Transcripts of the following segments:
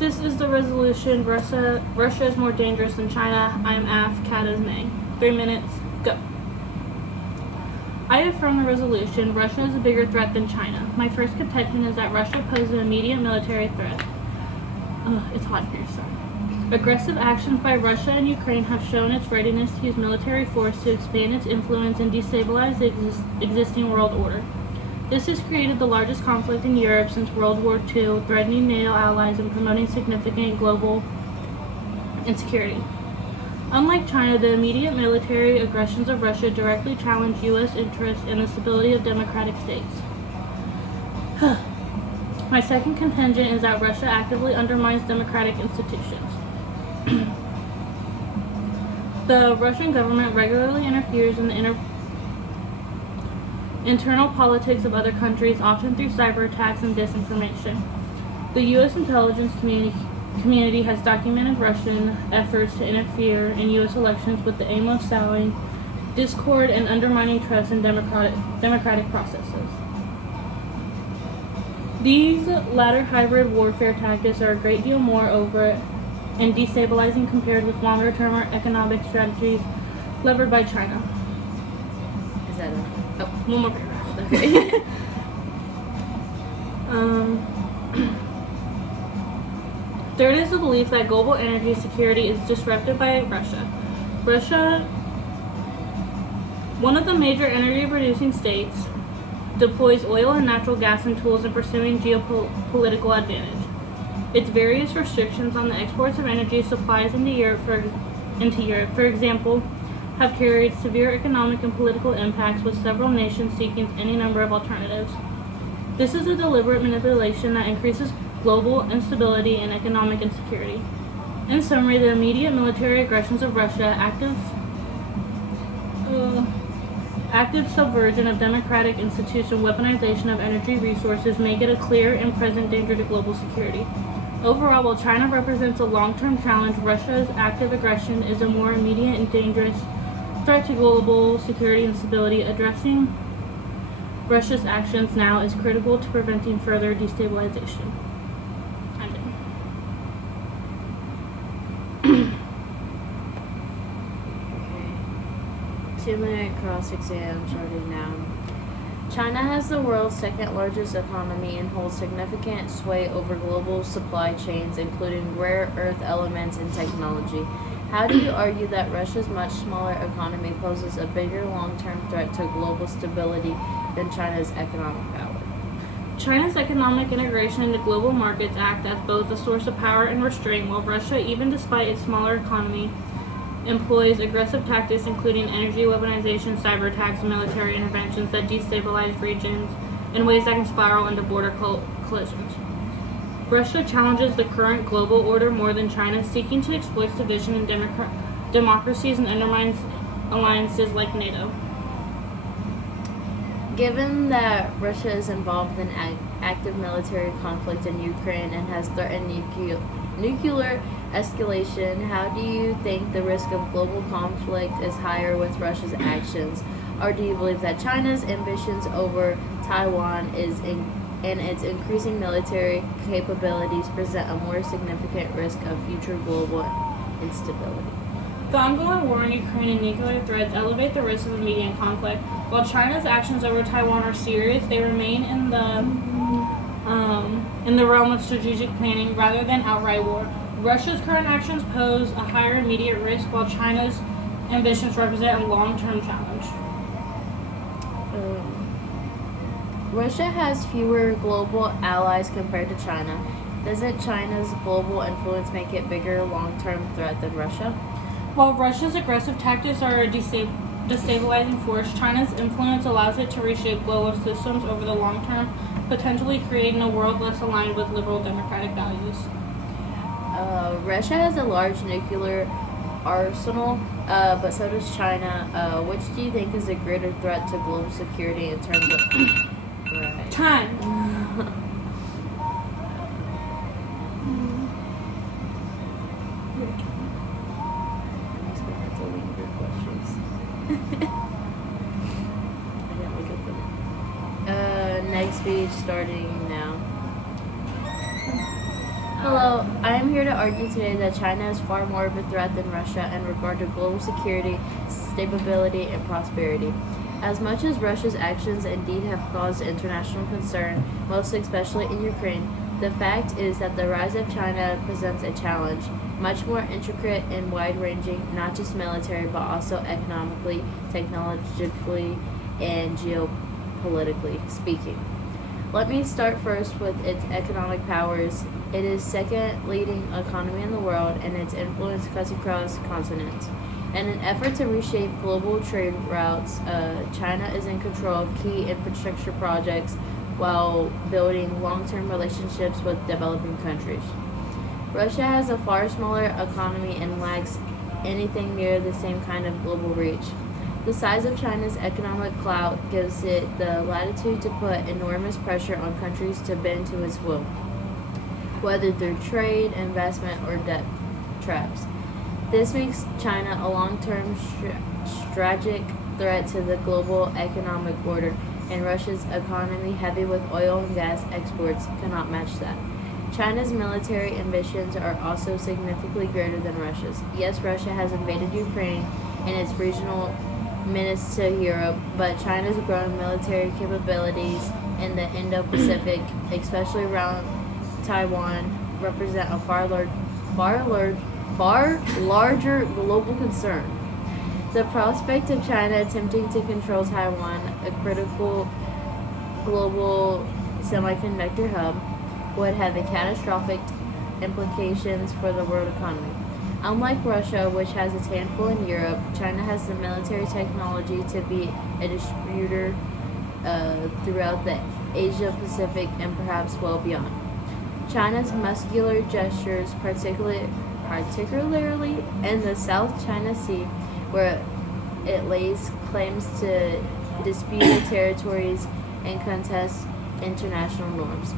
This is the resolution. Russia is more dangerous than China. I am AF, Cat is May. 3 minutes, go. I affirm the resolution. Russia is a bigger threat than China. My first contention is that Russia poses an immediate military threat. It's hot here, sorry. Aggressive actions by Russia and Ukraine have shown its readiness to use military force to expand its influence and destabilize the existing world order. This has created the largest conflict in Europe since World War II, threatening NATO allies and promoting significant global insecurity. Unlike China, the immediate military aggressions of Russia directly challenge U.S. interests and the stability of democratic states. My second contention is that Russia actively undermines democratic institutions. The Russian government regularly interferes in the internal politics of other countries, often through cyber attacks and disinformation. The U.S. intelligence community has documented Russian efforts to interfere in U.S. elections with the aim of sowing discord and undermining trust in democratic processes. These latter hybrid warfare tactics are a great deal more overt and destabilizing compared with longer-term economic strategies levered by China. Is that enough? Oh, one more paragraph. Okay. Third is the belief that global energy security is disrupted by Russia. One of the major energy-producing states, deploys oil and natural gas and tools in pursuing geopolitical advantage. Its various restrictions on the exports of energy supplies into Europe, for example, have carried severe economic and political impacts, with several nations seeking any number of alternatives. This is a deliberate manipulation that increases global instability and economic insecurity. In summary, the immediate military aggressions of Russia, active subversion of democratic institutions, weaponization of energy resources make it a clear and present danger to global security. Overall, while China represents a long-term challenge, Russia's active aggression is a more immediate and dangerous threat to global security and stability. Addressing Russia's actions now is critical to preventing further destabilization. I'm done. 2-minute cross exam starting now. China has the world's second largest economy and holds significant sway over global supply chains, including rare earth elements and technology. How do you argue that Russia's much smaller economy poses a bigger long-term threat to global stability than China's economic power? China's economic integration into global markets act as both a source of power and restraint, while Russia, even despite its smaller economy, employs aggressive tactics including energy weaponization, cyber attacks, and military interventions that destabilize regions in ways that can spiral into border collisions. Russia challenges the current global order more than China, seeking to exploit division in democracies and undermines alliances like NATO. Given that Russia is involved in active military conflict in Ukraine and has threatened nuclear escalation, how do you think the risk of global conflict is higher with Russia's actions? Or do you believe that China's ambitions over Taiwan and its increasing military capabilities present a more significant risk of future global instability? The ongoing war in Ukraine and nuclear threats elevate the risk of immediate conflict. While China's actions over Taiwan are serious, they remain in the realm of strategic planning rather than outright war. Russia's current actions pose a higher immediate risk, while China's ambitions represent a long-term challenge. Russia has fewer global allies compared to China. Doesn't China's global influence make it a bigger long-term threat than Russia? While Russia's aggressive tactics are a destabilizing force, China's influence allows it to reshape global systems over the long term, potentially creating a world less aligned with liberal democratic values. Russia has a large nuclear arsenal, but so does China. Which do you think is a greater threat to global security in terms of... Right. Time. Next speech starting now. Hello, I am here to argue today that China is far more of a threat than Russia in regard to global security, stability, and prosperity. As much as Russia's actions indeed have caused international concern, most especially in Ukraine, the fact is that the rise of China presents a challenge, much more intricate and wide-ranging, not just military, but also economically, technologically, and geopolitically speaking. Let me start first with its economic powers. It is second leading economy in the world, and its influence cuts across continents. In an effort to reshape global trade routes, China is in control of key infrastructure projects while building long-term relationships with developing countries. Russia has a far smaller economy and lacks anything near the same kind of global reach. The size of China's economic clout gives it the latitude to put enormous pressure on countries to bend to its will, whether through trade, investment, or debt traps. This makes China a long-term strategic threat to the global economic order, and Russia's economy, heavy with oil and gas exports, cannot match that. China's military ambitions are also significantly greater than Russia's. Yes, Russia has invaded Ukraine and its regional menace to Europe, but China's growing military capabilities in the Indo-Pacific, especially around Taiwan, represent a far larger global concern. The prospect of China attempting to control Taiwan, a critical global semiconductor hub, would have a catastrophic implications for the world economy. Unlike Russia, which has its handful in Europe, China has the military technology to be a distributor throughout the Asia Pacific and perhaps well beyond. China's muscular gestures, particularly in the South China Sea, where it lays claims to disputed territories and contests international norms,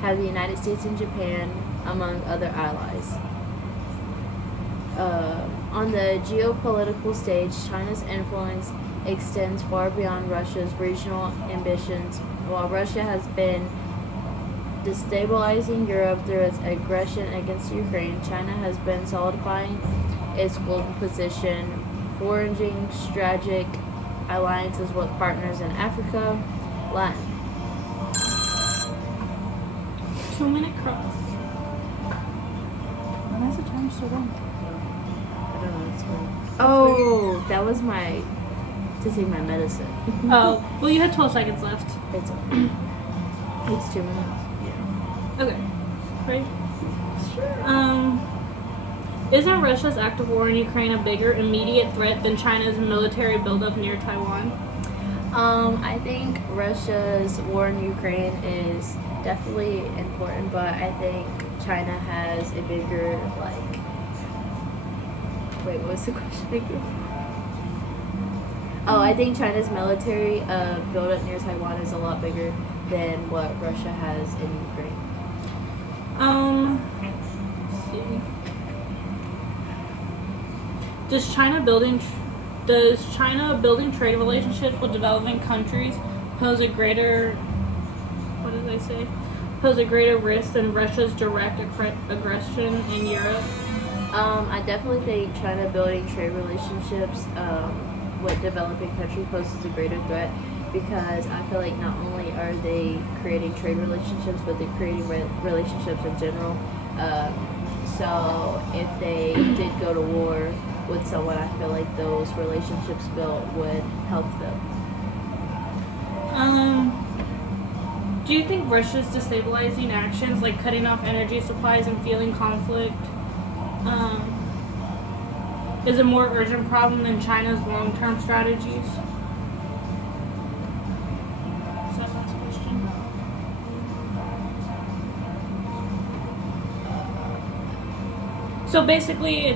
have the United States and Japan among other allies. On the geopolitical stage, China's influence extends far beyond Russia's regional ambitions. While Russia has been destabilizing Europe through its aggression against Ukraine, China has been solidifying its global position, forging strategic alliances with partners in Africa, Latin. 2-minute cross. Why is the time still going? I don't know. It's good. Oh, that was to take my medicine. Oh, well, you had 12 seconds left. It's 2 minutes. Okay. Right? Isn't Russia's active war in Ukraine a bigger immediate threat than China's military buildup near Taiwan? I think Russia's war in Ukraine is definitely important, but I think China has a bigger, wait, what's the question again? Oh, I think China's military buildup near Taiwan is a lot bigger than what Russia has in Ukraine. Let's see. Does China building trade relationships with developing countries pose a greater risk than Russia's direct aggression in Europe? I definitely think China building trade relationships with developing countries poses a greater threat, because I feel like not only are they creating trade relationships, but they're creating relationships in general. So if they did go to war with someone, I feel like those relationships built would help them. Do you think Russia's destabilizing actions, like cutting off energy supplies and fueling conflict, is a more urgent problem than China's long-term strategies? Is that last question? So basically,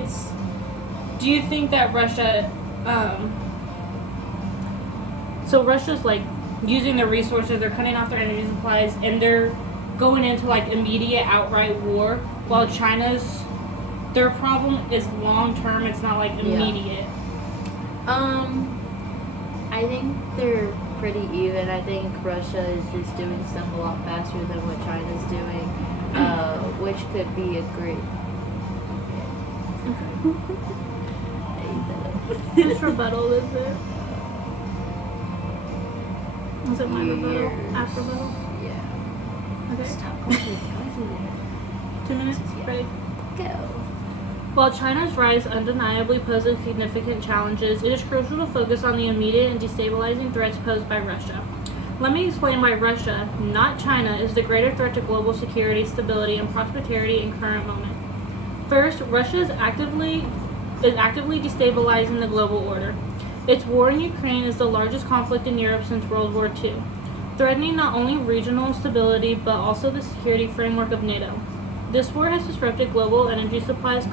do you think that Russia, so Russia's using their resources, they're cutting off their energy supplies, and they're going into immediate outright war, while their problem is long term, it's not immediate. I think they're pretty even. I think Russia is just doing stuff a lot faster than what China's doing. which could be a great. Which rebuttal is it? Was it my rebuttal? After rebuttal? Yeah. Okay. Stop going. 2 minutes? Ready? Go. While China's rise undeniably poses significant challenges, it is crucial to focus on the immediate and destabilizing threats posed by Russia. Let me explain why Russia, not China, is the greater threat to global security, stability, and prosperity in current moment. First, Russia is actively destabilizing the global order. Its war in Ukraine is the largest conflict in Europe since World War II, threatening not only regional stability but also the security framework of NATO. This war has disrupted global energy supplies,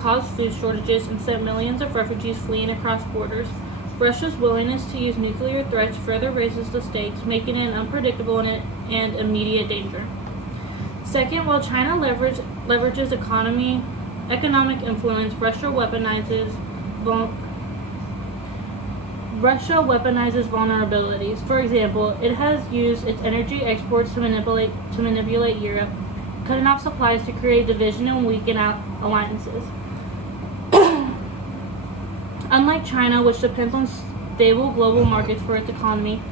caused food shortages, and sent millions of refugees fleeing across borders. Russia's willingness to use nuclear threats further raises the stakes, making it an unpredictable and immediate danger. Second, while China leverages economic influence, Russia weaponizes vulnerabilities. For example, it has used its energy exports to manipulate Europe, cutting off supplies to create division and weaken out alliances. Unlike China, which depends on stable global markets for its economy,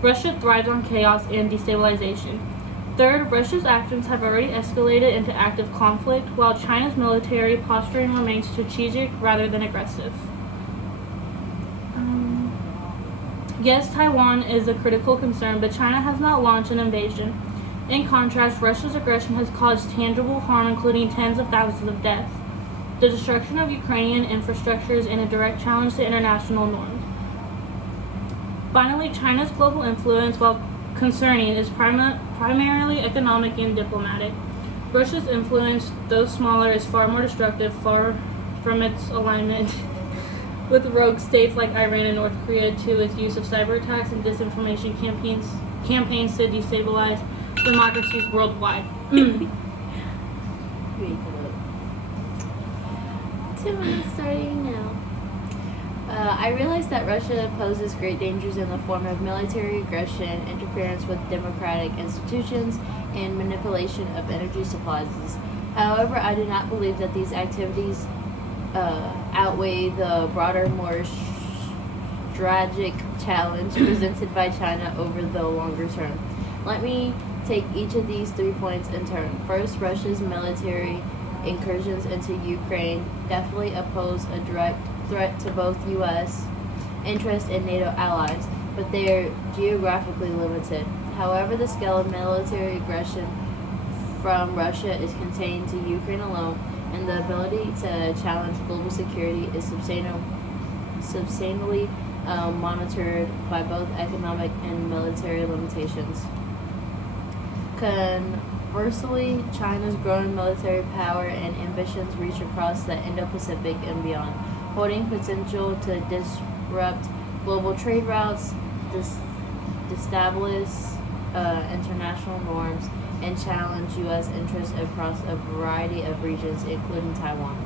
Russia thrives on chaos and destabilization. Third, Russia's actions have already escalated into active conflict, while China's military posturing remains strategic rather than aggressive. Yes, Taiwan is a critical concern, but China has not launched an invasion. In contrast, Russia's aggression has caused tangible harm, including tens of thousands of deaths. The destruction of Ukrainian infrastructure is in a direct challenge to international norms. Finally, China's global influence, while concerning, is primarily economic and diplomatic. Russia's influence, though smaller, is far more destructive, far from its alignment with rogue states like Iran and North Korea to its use of cyber attacks and disinformation campaigns to destabilize democracies worldwide. 2 minutes starting now. I realize that Russia poses great dangers in the form of military aggression, interference with democratic institutions, and manipulation of energy supplies. However, I do not believe that these activities outweigh the broader, more tragic challenge presented by China over the longer term. Let me take each of these 3 points in turn. First, Russia's military incursions into Ukraine definitely pose a direct threat to both U.S. interests and NATO allies, but they are geographically limited. However, the scale of military aggression from Russia is contained to Ukraine alone, and the ability to challenge global security is substantially monitored by both economic and military limitations. Conversely, China's growing military power and ambitions reach across the Indo-Pacific and beyond, holding potential to disrupt global trade routes, establish international norms, and challenge U.S. interests across a variety of regions, including Taiwan.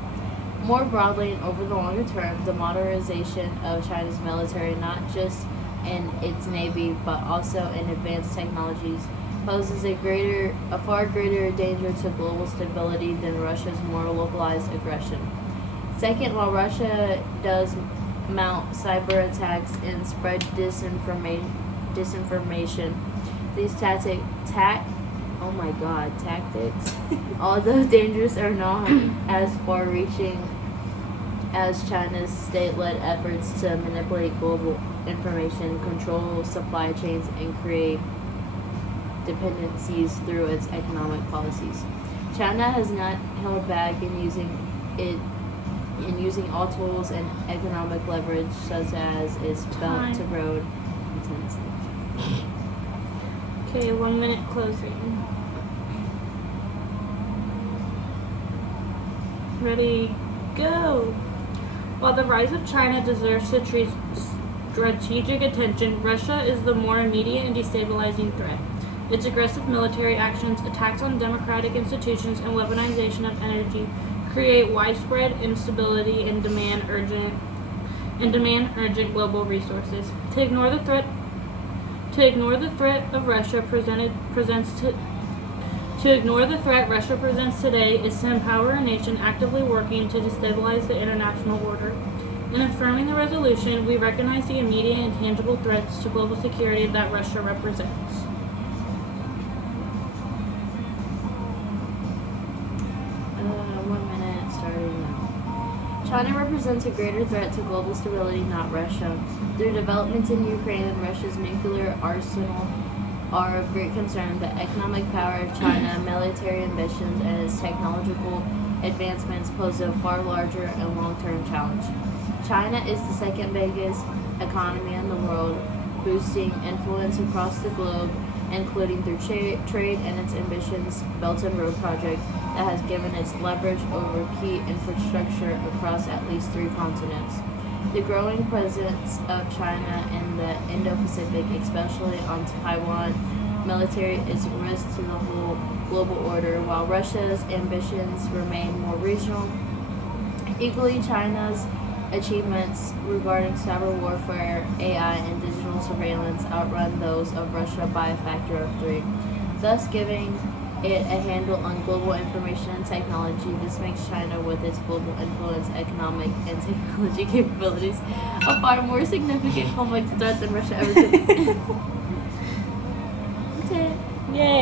More broadly and over the longer term, the modernization of China's military, not just in its navy but also in advanced technologies, poses a far greater danger to global stability than Russia's more localized aggression. Second, while Russia does mount cyber attacks and spread disinformation, these tactics, although dangerous, are not as far-reaching as China's state-led efforts to manipulate global information, control supply chains, and create dependencies through its economic policies. China has not held back in using all tools and economic leverage, such as its Belt to Road Intensive. Okay, 1 minute closing. Ready, go! While the rise of China deserves strategic attention, Russia is the more immediate and destabilizing threat. Its aggressive military actions, attacks on democratic institutions, and weaponization of energy create widespread instability and demand urgent global resources. To ignore the threat To ignore the threat Russia presents today is to empower a nation actively working to destabilize the international order. In affirming the resolution, we recognize the immediate and tangible threats to global security that Russia represents. Starting now. China represents a greater threat to global stability, not Russia. Their developments in Ukraine and Russia's nuclear arsenal are of great concern. The economic power of China, military ambitions, and its technological advancements pose a far larger and long-term challenge. China is the second biggest economy in the world, boosting influence across the globe, including through trade and its ambitious Belt and Road project that has given its leverage over key infrastructure across at least 3 continents. The growing presence of China in the Indo-Pacific, especially on Taiwan, military is a risk to the whole global order, while Russia's ambitions remain more regional. Equally, China's achievements regarding cyber warfare, AI, and digital surveillance outrun those of Russia by a factor of 3, thus giving it a handle on global information and technology. This makes China, with its global influence, economic, and technology capabilities, a far more significant complex threat than Russia ever could. That's it. Yay!